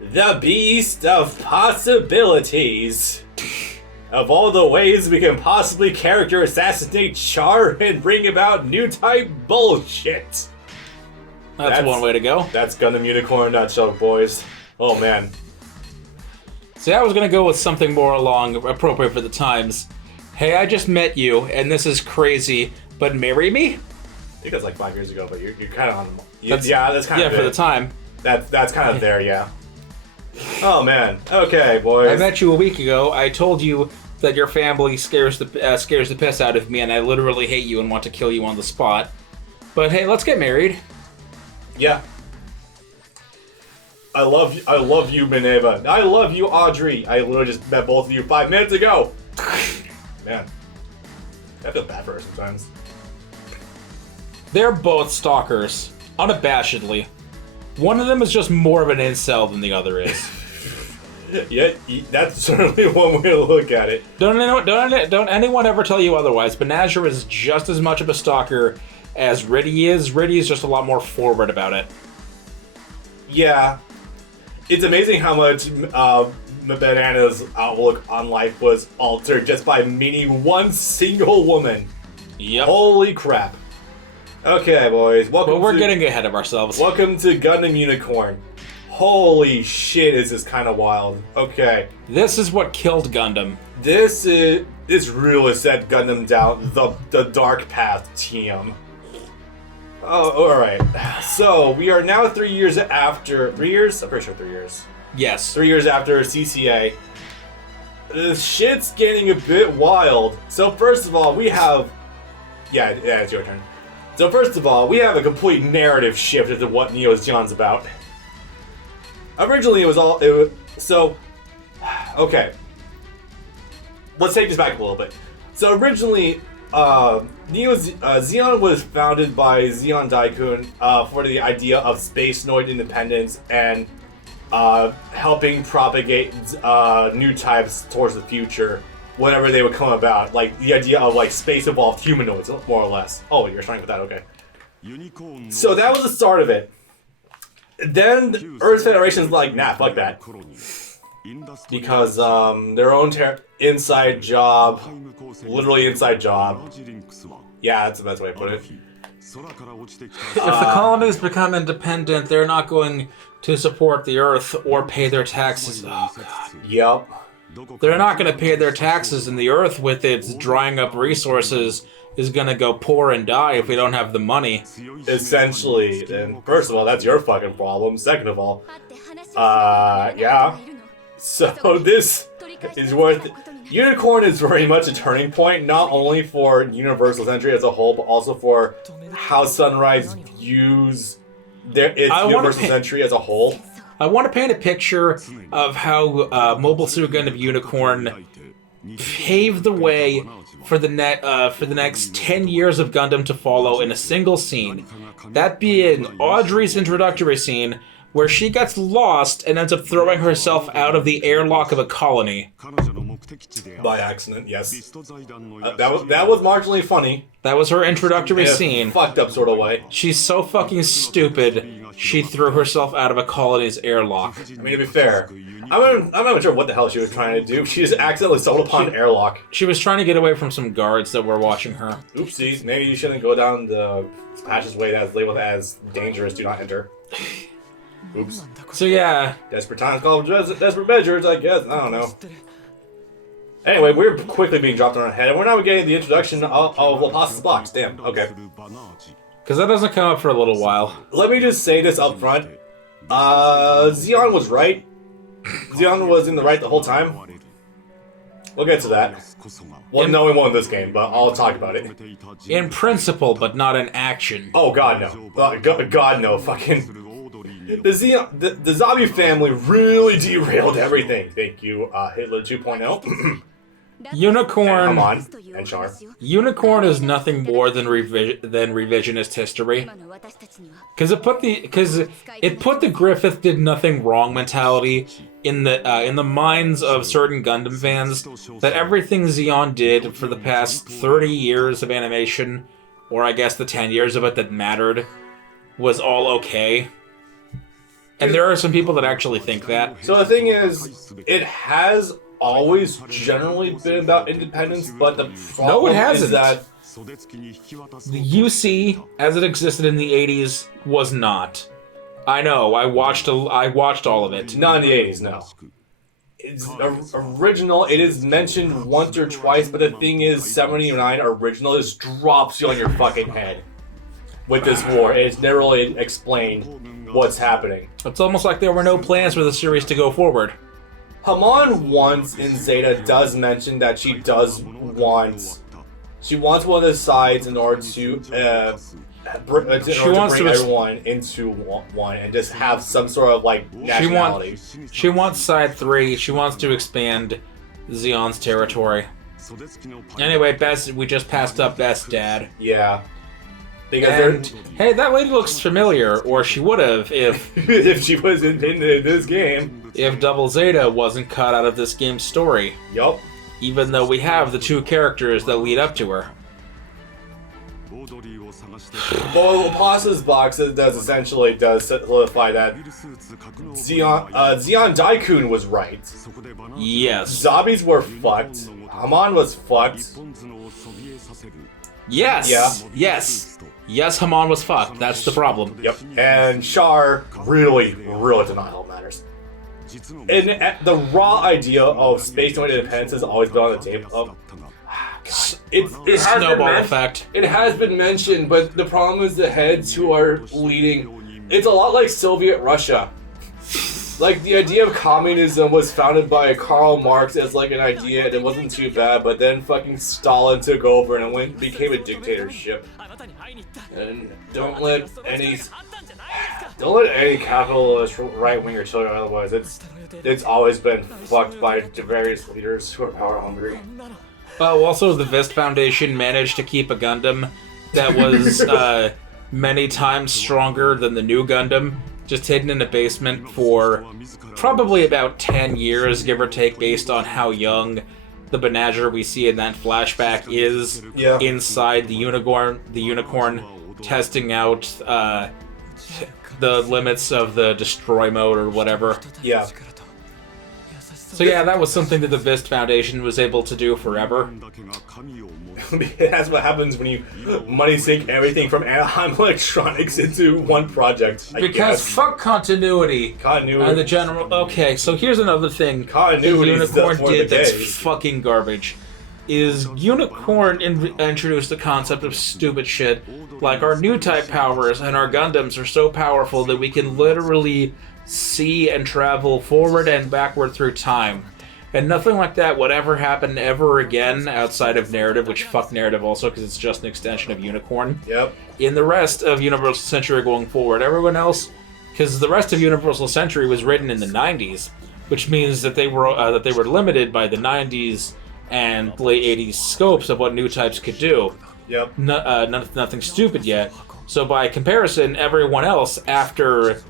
The beast of possibilities. Of all the ways we can possibly character assassinate Char and bring about new type bullshit. That's one way to go. That's Gundam Unicorn nutshell, boys. Oh man. See, I was gonna go with something more appropriate for the times. Hey, I just met you, and this is crazy, but marry me? I think that's like 5 years ago, but you're kind of on. That's kind of for the time. That's kind of there, yeah. Oh man. Okay, boys. I met you a week ago. I told you that your family scares the piss out of me, and I literally hate you and want to kill you on the spot. But hey, let's get married. Yeah. I love you, Minerva. I love you, Audrey. I literally just met both of you 5 minutes ago. Man, I feel bad for her sometimes. They're both stalkers, unabashedly. One of them is just more of an incel than the other is. Yeah, that's certainly one way to look at it. Don't anyone ever tell you otherwise. Banazher is just as much of a stalker as Riddy is. Riddy is just a lot more forward about it. Yeah. It's amazing how much Banana's outlook on life was altered just by meeting one single woman. Yep. Holy crap. Okay, boys. But we're getting ahead of ourselves. Welcome to Gundam Unicorn. Holy shit, is this kind of wild. Okay. This is what killed Gundam. This really set Gundam down the dark path, TM. Oh, alright. So, we are now 3 years after... 3 years? I'm pretty sure 3 years. Yes. 3 years after CCA. This shit's getting a bit wild. So, first of all, we have... Yeah, it's your turn. So, first of all, we have a complete narrative shift into what Neo Zeon's about. Originally, it was all... Okay. Let's take this back a little bit. So, originally... Zeon was founded by Zeon Daikun for the idea of Spacenoid independence and helping propagate Newtypes towards the future, whenever they would come about. Like the idea of like space evolved humanoids, more or less. Oh, you're starting with that, okay. So that was the start of it. Then Earth Federation's like, nah, fuck that. Because their own inside job, literally inside job. Yeah, that's the best way to put it. If the colonies become independent, they're not going to support the Earth or pay their taxes. Oh, God. Yep. They're not going to pay their taxes, and the Earth, with its drying up resources, is going to go poor and die if we don't have the money. Essentially. Then, first of all, that's your fucking problem. Second of all, yeah. So this is worth... Unicorn is very much a turning point, not only for Universal Century as a whole, but also for how Sunrise views its Universal Century as a whole. I want to paint a picture of how Mobile Suit Gundam Unicorn paved the way for the next 10 years of Gundam to follow in a single scene. That being Audrey's introductory scene, where she gets lost and ends up throwing herself out of the airlock of a colony. By accident, yes. That was marginally funny. That was her introductory scene. In a fucked up sort of way. She's so fucking stupid, she threw herself out of a colony's airlock. I mean, to be fair, I'm not even sure what the hell she was trying to do. She just accidentally stumbled upon an airlock. She was trying to get away from some guards that were watching her. Oopsies, maybe you shouldn't go down the passageway that's labeled as dangerous, do not enter. Oops. So yeah. Desperate times call for desperate measures, I guess. I don't know. Anyway, we're quickly being dropped on our head, and we're now getting the introduction of Laplace's box. Damn, okay. Because that doesn't come up for a little while. Let me just say this up front. Zeon was right. Zeon was in the right the whole time. We'll get to that. Well, no, we won't in this game, but I'll talk about it. In principle, but not in action. Oh, God, no. God, no. Fucking... The zombie family really derailed everything. Thank you, Hitler 2.0. Unicorn. Come on, and Char. Unicorn is nothing more than revisionist history. Because it put the Griffith did nothing wrong mentality in the minds of certain Gundam fans that everything Zeon did for the past 30 years of animation, or I guess the 10 years of it that mattered, was all okay. And there are some people that actually think that. So the thing is, it has always generally been about independence, but the problem it hasn't. is that The UC, as it existed in the 80s, was not. I know, I watched all of it. not in the 80s, no. It's original. It is mentioned once or twice, but the thing is, 79 original just drops you on your fucking head with this war. It's never really explained what's happening. It's almost like there were no plans for the series to go forward. Hamon once in Zeta does mention that she wants one of the sides in order to bring everyone into one and just have some sort of like nationality. She wants side 3. She wants to expand Zeon's territory. Anyway, we just passed up Best Dad. Yeah. Because hey, that lady looks familiar, or she would have if if she was in this game. If Double Zeta wasn't cut out of this game's story. Yup. Even though we have the 2 characters that lead up to her. Well, Pasta's box does solidify that Zeon Daikun was right. Yes. Zombies were fucked. Hamon was fucked. Yes. Yeah. Yes. Yes, Hamon was fucked. That's the problem. Yep. And Char really did not help matters. And the raw idea of Spacenoid independence has always been on the table. It has snowball effect. It has been mentioned, but the problem is the heads who are leading. It's a lot like Soviet Russia. Like, the idea of communism was founded by Karl Marx as like an idea, and it wasn't too bad, but then fucking Stalin took over and it became a dictatorship. And don't let any capitalist right-winger tell you otherwise. It's always been fucked by various leaders who are power hungry. Oh, also the Vist Foundation managed to keep a Gundam that was many times stronger than the new Gundam, just hidden in a basement for probably about 10 years, give or take, based on how young the Banagher we see in that flashback is inside the unicorn, testing out the limits of the destroy mode or whatever. Yeah. So yeah, that was something that the Vist Foundation was able to do forever. That's what happens when you money sink everything from Anaheim Electronics into one project. Because fuck continuity. And the general... Okay, so here's another thing. Continuity Unicorn did that's fucking garbage. Is Unicorn introduced the concept of stupid shit, like our Newtype powers and our Gundams are so powerful that we can literally see and travel forward and backward through time. And nothing like that would ever happen ever again outside of Narrative, which fuck Narrative also, because it's just an extension of Unicorn. Yep. In the rest of Universal Century going forward, everyone else, because the rest of Universal Century was written in the 90s, which means that they were limited by the 90s and late 80s scopes of what Newtypes could do. Yep. Nothing stupid yet. So by comparison, everyone else after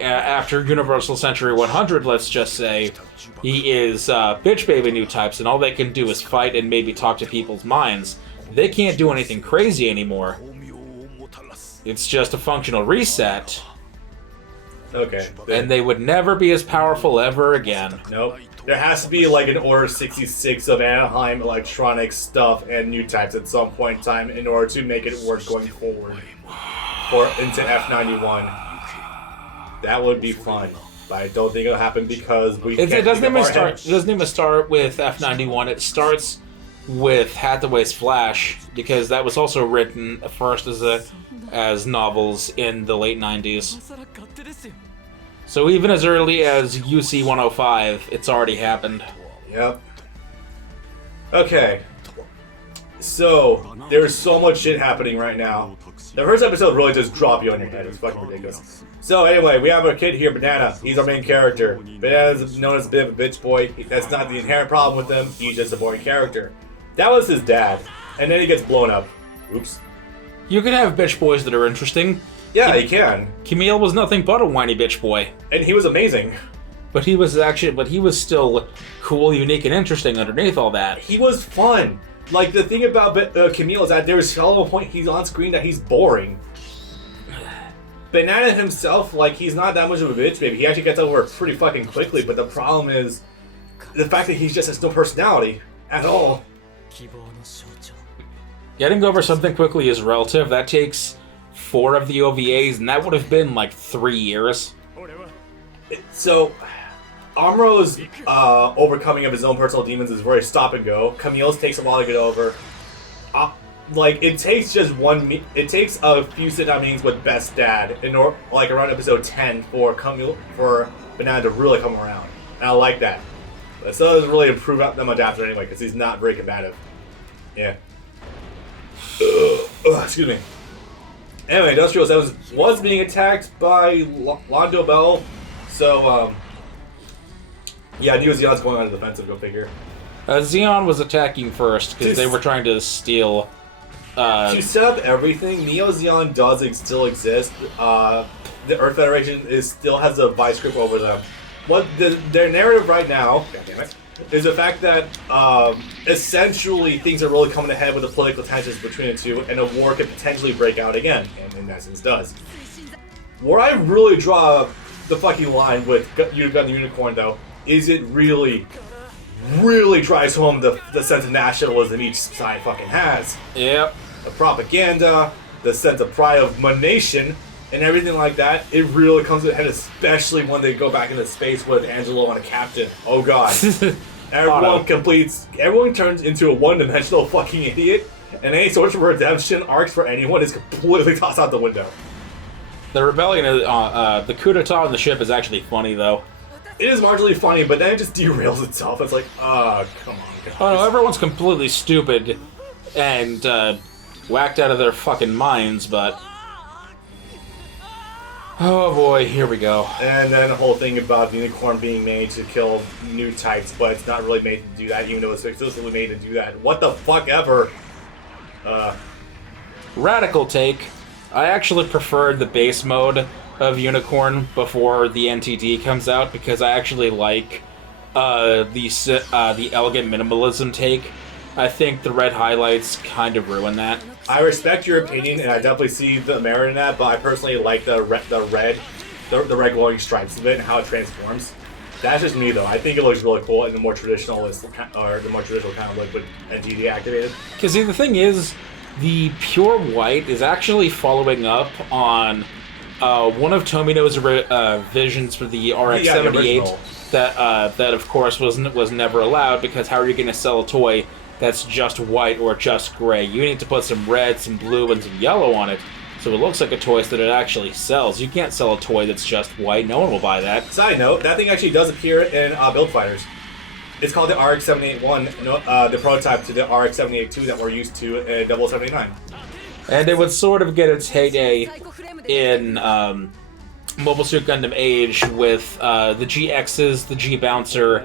Universal Century 100, let's just say, he is bitch baby Newtypes, and all they can do is fight and maybe talk to people's minds. They can't do anything crazy anymore. It's just a functional reset. Okay. And they would never be as powerful ever again. Nope. There has to be like an Order 66 of Anaheim Electronics stuff and Newtypes at some point in time in order to make it work going forward. Or into F91. That would be fun, but I don't think it'll happen because it doesn't even start with F91. It starts with Hathaway's Flash, because that was also written first as novels in the late 90s. So even as early as UC 105, it's already happened. Yep. Okay. So, there's so much shit happening right now. The first episode really just dropped you on your head. It's fucking ridiculous. So anyway, we have our kid here, Banana. He's our main character. Banana's known as a bit of a bitch boy. That's not the inherent problem with him. He's just a boring character. That was his dad. And then he gets blown up. Oops. You can have bitch boys that are interesting. Yeah, you can. Camille was nothing but a whiny bitch boy. And he was amazing. But he was still cool, unique, and interesting underneath all that. He was fun. Like, the thing about Camille is that there's a point he's on screen that he's boring. Banana himself, like, he's not that much of a bitch baby. He actually gets over it pretty fucking quickly, but the problem is the fact that he just has no personality at all. Getting over something quickly is relative. That takes 4 of the OVAs, and that would have been like 3 years. So, Amuro's overcoming of his own personal demons is very stop and go. Camille's takes a while to get over. Like, it takes just it takes a few sit-down meetings with Best Dad, like around episode 10 for Banana to really come around. And I like that. But it still doesn't really improve them adapter anyway, because he's not very combative. Yeah. Excuse me. Anyway, Industrial 7 was being attacked by Londo Bell, so, yeah, Neo Zeon's going on the defensive, go figure. Zeon was attacking first, because they were trying to steal... to set up everything, Neo Zeon does still exist. The Earth Federation still has a vice grip over them. What their narrative right now, goddammit, is the fact that essentially things are really coming ahead with the political tensions between the two, and a war could potentially break out again, and in essence does. Where I really draw the fucking line with Gundam Unicorn, though, is it really drives home the sense of nationalism each side fucking has. Yep. The propaganda, the sense of pride of my nation, and everything like that, it really comes to a head, especially when they go back into space with Angelo on a captain. Oh god. Everyone turns into a one-dimensional fucking idiot, and any sort of redemption arcs for anyone is completely tossed out the window. The rebellion, the coup d'etat on the ship is actually funny, though. It is marginally funny, but then it just derails itself. It's like, come on, guys. Oh no, everyone's completely stupid and whacked out of their fucking minds, but... Oh boy, here we go. And then the whole thing about the Unicorn being made to kill Newtypes, but it's not really made to do that, even though it's exclusively made to do that. What the fuck ever? Radical take. I actually preferred the base mode of Unicorn before the NTD comes out, because I actually like the elegant minimalism take. I think the red highlights kind of ruin that. I respect your opinion, and I definitely see the merit in that, but I personally like the red glowing stripes of it and how it transforms. That's just me, though. I think it looks really cool in the more traditional, kind of look with NTD activated. Because see, the thing is, the pure white is actually following up on one of Tomino's visions for the RX-78 that of course was never allowed, because how are you going to sell a toy that's just white or just gray? You need to put some red, some blue, and some yellow on it, so it looks like a toy so that it actually sells. You can't sell a toy that's just white. No one will buy that. Side note, that thing actually does appear in Build Fighters. It's called the RX-781, the prototype to the RX-782 that we're used to in Double 79. And it would sort of get its heyday in Mobile Suit Gundam Age with the GXs, the G-Bouncer,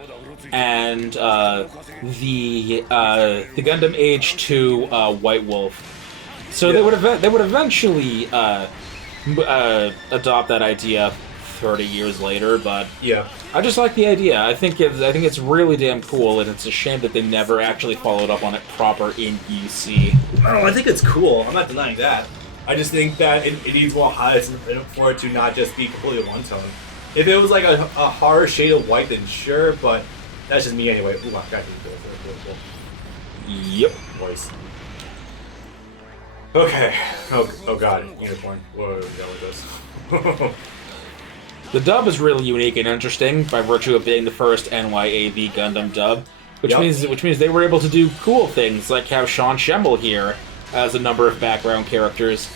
and the Gundam Age 2 White Wolf. So yeah. They would eventually adopt that idea 30 years later, but yeah, I just like the idea. I think it's really damn cool, and it's a shame that they never actually followed up on it proper in UC. Oh, I think it's cool. I'm not denying that. I just think that it needs more highlights for it to not just be completely one tone. If it was like a harder shade of white, then sure, but that's just me anyway. Ooh, I got cool. Yep. Voice. Okay. Oh god, Unicorn. Whoa, go with this. The dub is really unique and interesting by virtue of being the first NYAV Gundam dub, which means they were able to do cool things like have Sean Schemmel here as a number of background characters.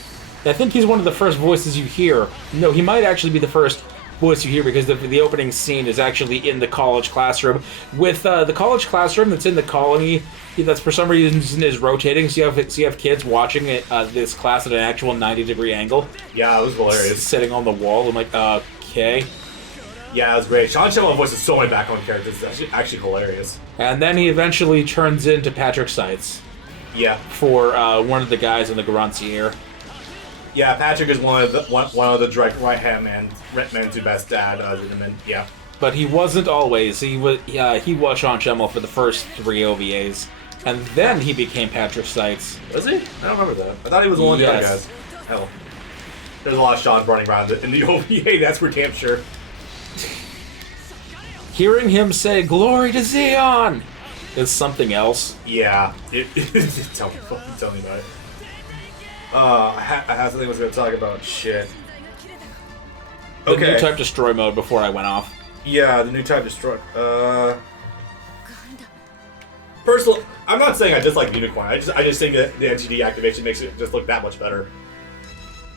I think he's one of the first voices you hear. No, he might actually be the first voice you hear, because the opening scene is actually in the college classroom with the college classroom that's in the colony that's for some reason is rotating, so you have kids watching this class at an actual 90-degree angle. Yeah, it was hilarious. Sitting on the wall. I'm like, okay. Yeah, it was great. Sean Schemmel voices so many background characters. It's actually hilarious. And then he eventually turns into Patrick Seitz. Yeah. For one of the guys in the Grunts here. Yeah, Patrick is one of the direct right-hand man to Best Dad. Yeah. But he wasn't always. He was Sean Schemmel for the first 3 OVAs, and then he became Patrick Seitz. Was he? I don't remember that. I thought he was one of the other guys. Hell. There's a lot of Sean running around in the OVA, that's for damn sure. Hearing him say, "Glory to Xeon," is something else. Yeah. Tell me about it. I had something I was going to talk about. Shit. The new type destroy mode before I went off. Yeah, the new type destroy. Personally, I'm not saying I dislike Unicorn. I just think that the NTD activation makes it just look that much better.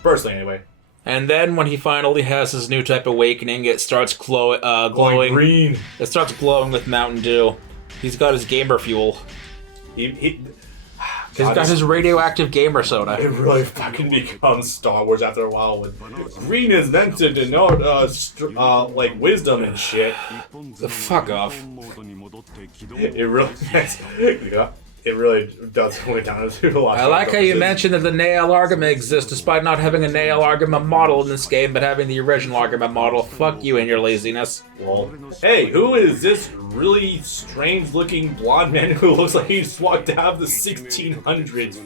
Personally, anyway. And then when he finally has his new type awakening, it starts glowing green. It starts glowing with Mountain Dew. He's got his gamer fuel. He's got his radioactive gamer soda. It really fucking becomes Star Wars after a while. With green is meant to denote like wisdom and shit. Fuck off. It really, yeah, it really does point down to a lot. I like how you mentioned that the Nail Argama exists despite not having a Nail Argama model in this game, but having the original Argama model. Fuck you and your laziness. Well, hey, who is this really strange-looking blonde man who looks like he's walked out of the 1600s?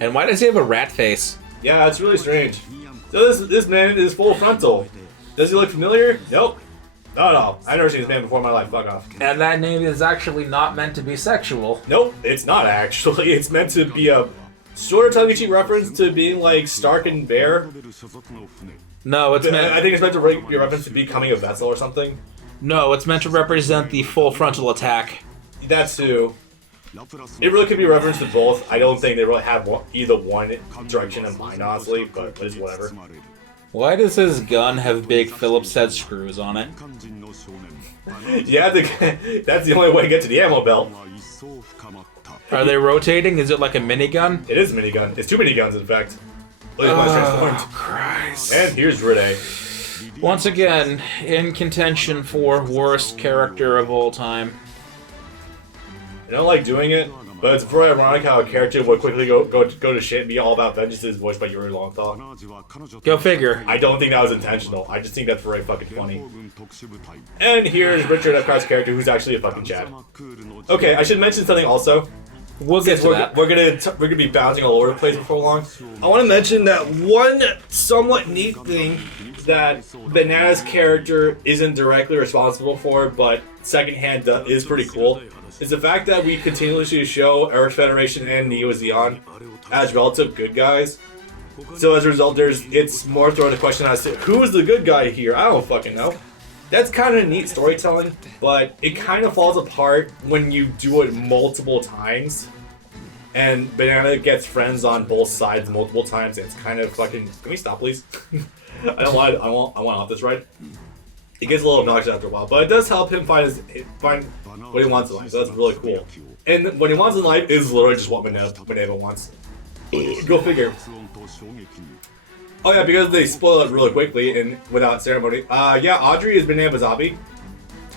And why does he have a rat face? Yeah, that's really strange. So this man is full frontal. Does he look familiar? Nope. No. I've never seen this man before in my life. Fuck off. And that name is actually not meant to be sexual. Nope, it's not actually. It's meant to be a sort of tongue-in-cheek reference to being like Stark and Bear. No, it's meant... I think it's meant to be a reference to becoming a vessel or something. No, it's meant to represent the full frontal attack. That too. It really could be a reference to both. I don't think they really have either one direction in mind, honestly, but it's whatever. Why does his gun have big Phillips head screws on it? Yeah, that's the only way to get to the ammo belt. Are they rotating? Is it like a minigun? It is a minigun. It's two miniguns, in fact. Look at my transformed. Christ. And here's Ride. Once again, in contention for worst character of all time. I don't like doing it, but it's very ironic how a character would quickly go to shit and be all about vengeance is voiced by Yuri Lowenthal. Go figure. I don't think that was intentional. I just think that's very fucking funny. And here's Richard Epcart's character, who's actually a fucking Chad. Okay, I should mention something also. We'll get to that. We're gonna be bouncing all over the place before long. I want to mention that one somewhat neat thing that Banana's character isn't directly responsible for, but secondhand is pretty cool, is the fact that we continuously show Earth Federation and Neo Zeon as relative good guys. So as a result, it's more throwing the question as to who is the good guy here. I don't fucking know. That's kind of neat storytelling, but it kind of falls apart when you do it multiple times. And Banana gets friends on both sides multiple times. And it's kind of fucking. Can we stop, please? I want off this ride. It gets a little obnoxious after a while, but it does help him find what he wants in life. So that's really cool. And what he wants in life is literally just what Minerva wants. Go figure. Oh yeah, because they spoil it really quickly and without ceremony. Yeah, Audrey is Banana Zabi.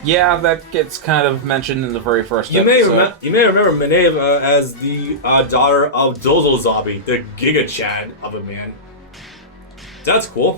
Yeah, that gets kind of mentioned in the very first episode. You may remember Minerva as the daughter of Dozo Zabi, the Giga Chad of a man. That's cool.